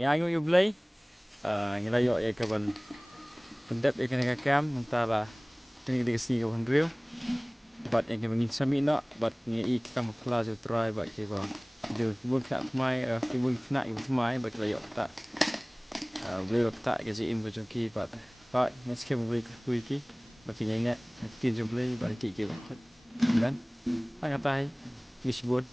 Yang you play, ngelayo ya kawan. Pendap ya kena kakam, mentara ini dia kasi kawan real. But yang kena sami nak, but ni kita mau kelas you try, but kita dia bukan nak mai, kita bukan nak you mai, but ngelayo tak. Boleh tak kasi in macam ki, but next game boleh kui ki, but kita ingat kita boleh, but kita kan. Kan? Ang katay, gisbon.